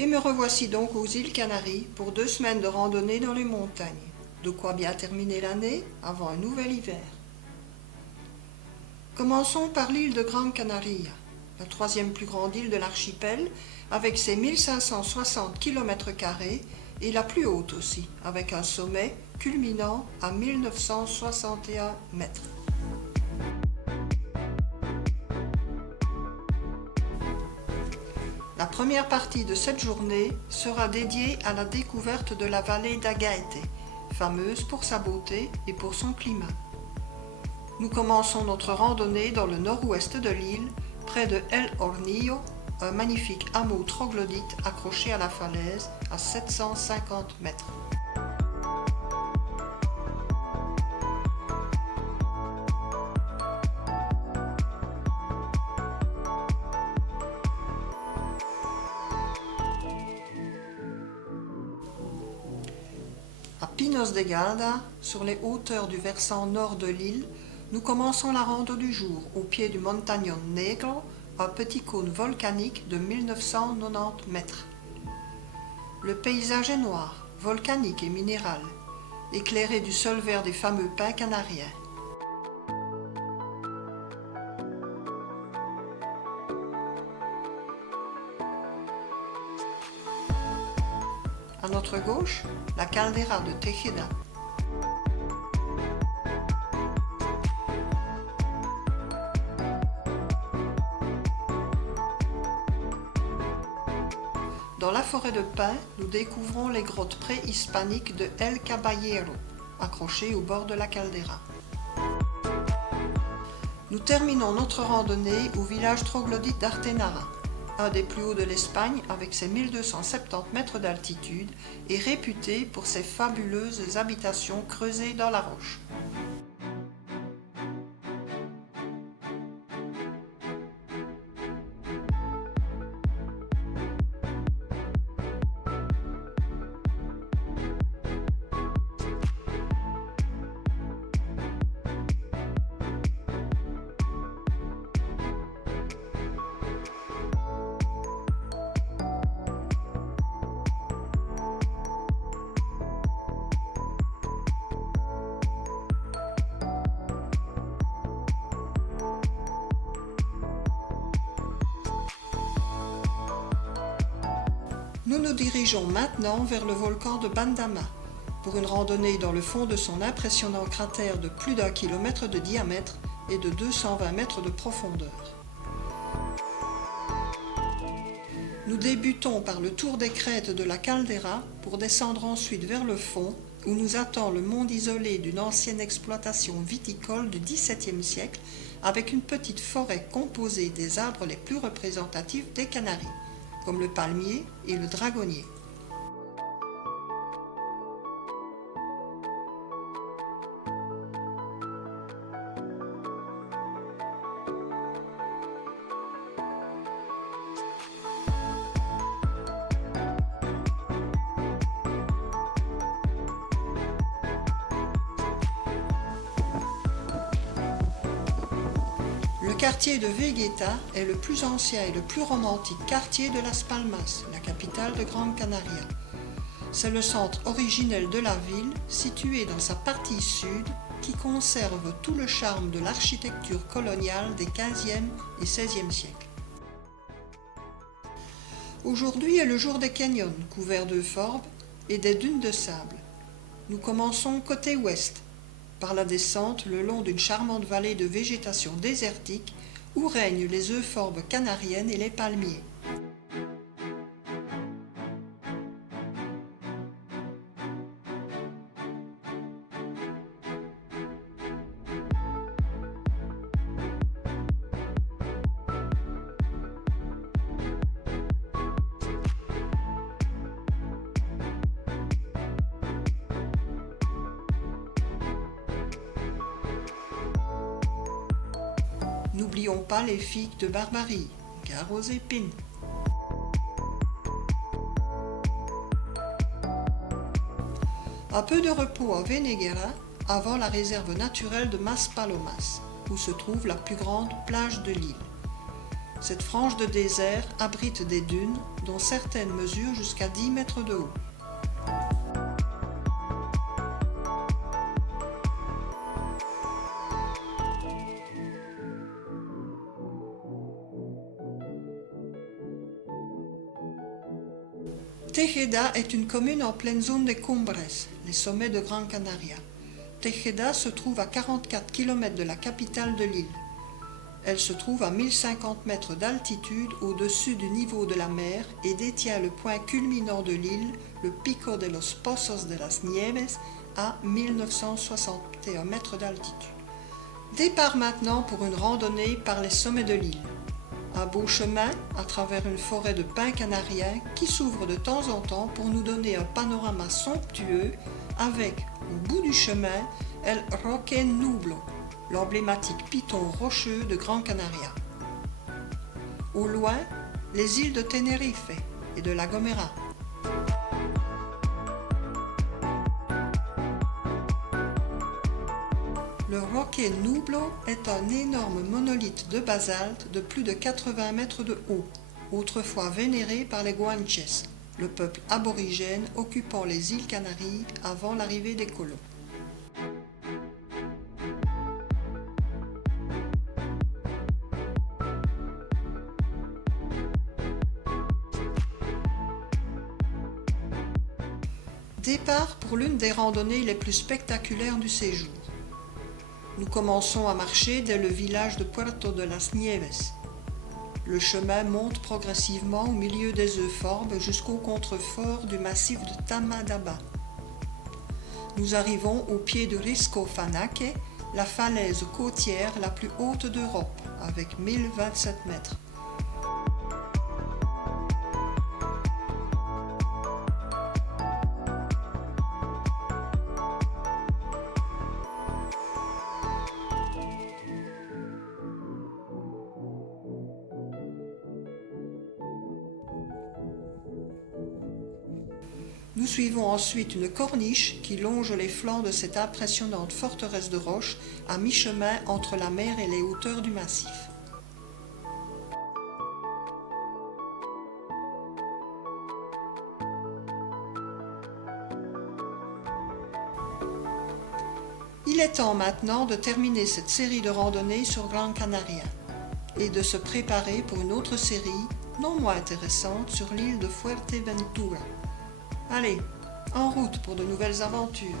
Et me revoici donc aux îles Canaries pour 2 semaines de randonnée dans les montagnes. De quoi bien terminer l'année avant un nouvel hiver. Commençons par l'île de Grande Canaria, la 3e plus grande île de l'archipel, avec ses 1560 km² et la plus haute aussi, avec un sommet culminant à 1961 mètres. La première partie de cette journée sera dédiée à la découverte de la vallée d'Agaete, fameuse pour sa beauté et pour son climat. Nous commençons notre randonnée dans le nord-ouest de l'île, près de El Hornillo, un magnifique hameau troglodyte accroché à la falaise à 750 mètres. À Pinos de Galda, sur les hauteurs du versant nord de l'île, nous commençons la rando du jour au pied du Montañón Negro, un petit cône volcanique de 1990 mètres. Le paysage est noir, volcanique et minéral, éclairé du sol vert des fameux pins canariens. À notre gauche, la caldeira de Tejeda. Dans la forêt de pins, nous découvrons les grottes préhispaniques de El Caballero, accrochées au bord de la caldeira. Nous terminons notre randonnée au village troglodyte d'Artenara, un des plus hauts de l'Espagne avec ses 1270 mètres d'altitude et réputé pour ses fabuleuses habitations creusées dans la roche. Nous nous dirigeons maintenant vers le volcan de Bandama, pour une randonnée dans le fond de son impressionnant cratère de plus d'1 kilomètre de diamètre et de 220 mètres de profondeur. Nous débutons par le tour des crêtes de la caldeira pour descendre ensuite vers le fond, où nous attend le monde isolé d'une ancienne exploitation viticole du XVIIe siècle, avec une petite forêt composée des arbres les plus représentatifs des Canaries, comme le palmier et le dragonnier. Le quartier de Vegueta est le plus ancien et le plus romantique quartier de Las Palmas, la capitale de Grande Canaria. C'est le centre originel de la ville, situé dans sa partie sud, qui conserve tout le charme de l'architecture coloniale des XVe et XVIe siècles. Aujourd'hui est le jour des canyons, couverts d'euphorbes, et des dunes de sable. Nous commençons côté ouest, par la descente le long d'une charmante vallée de végétation désertique où règnent les euphorbes canariennes et les palmiers. N'oublions pas les figues de Barbarie, gare aux épines. Un peu de repos à Veneguera avant la réserve naturelle de Maspalomas, où se trouve la plus grande plage de l'île. Cette frange de désert abrite des dunes dont certaines mesurent jusqu'à 10 mètres de haut. Tejeda est une commune en pleine zone des Cumbres, les sommets de Gran Canaria. Tejeda se trouve à 44 km de la capitale de l'île. Elle se trouve à 1050 mètres d'altitude au-dessus du niveau de la mer et détient le point culminant de l'île, le Pico de los Pozos de las Nieves, à 1961 mètres d'altitude. Départ maintenant pour une randonnée par les sommets de l'île. Un beau chemin à travers une forêt de pins canariens qui s'ouvre de temps en temps pour nous donner un panorama somptueux avec, au bout du chemin, El Roque Nublo, l'emblématique piton rocheux de Gran Canaria. Au loin, les îles de Tenerife et de La Gomera. Le Roque Nublo est un énorme monolithe de basalte de plus de 80 mètres de haut, autrefois vénéré par les Guanches, le peuple aborigène occupant les îles Canaries avant l'arrivée des colons. Départ pour l'une des randonnées les plus spectaculaires du séjour. Nous commençons à marcher dès le village de Puerto de las Nieves. Le chemin monte progressivement au milieu des euphorbes jusqu'au contrefort du massif de Tamadaba. Nous arrivons au pied de Risco Fanaque, la falaise côtière la plus haute d'Europe, avec 1027 mètres. Nous suivons ensuite une corniche qui longe les flancs de cette impressionnante forteresse de roche à mi-chemin entre la mer et les hauteurs du massif. Il est temps maintenant de terminer cette série de randonnées sur Gran Canaria et de se préparer pour une autre série, non moins intéressante, sur l'île de Fuerteventura. Allez, en route pour de nouvelles aventures.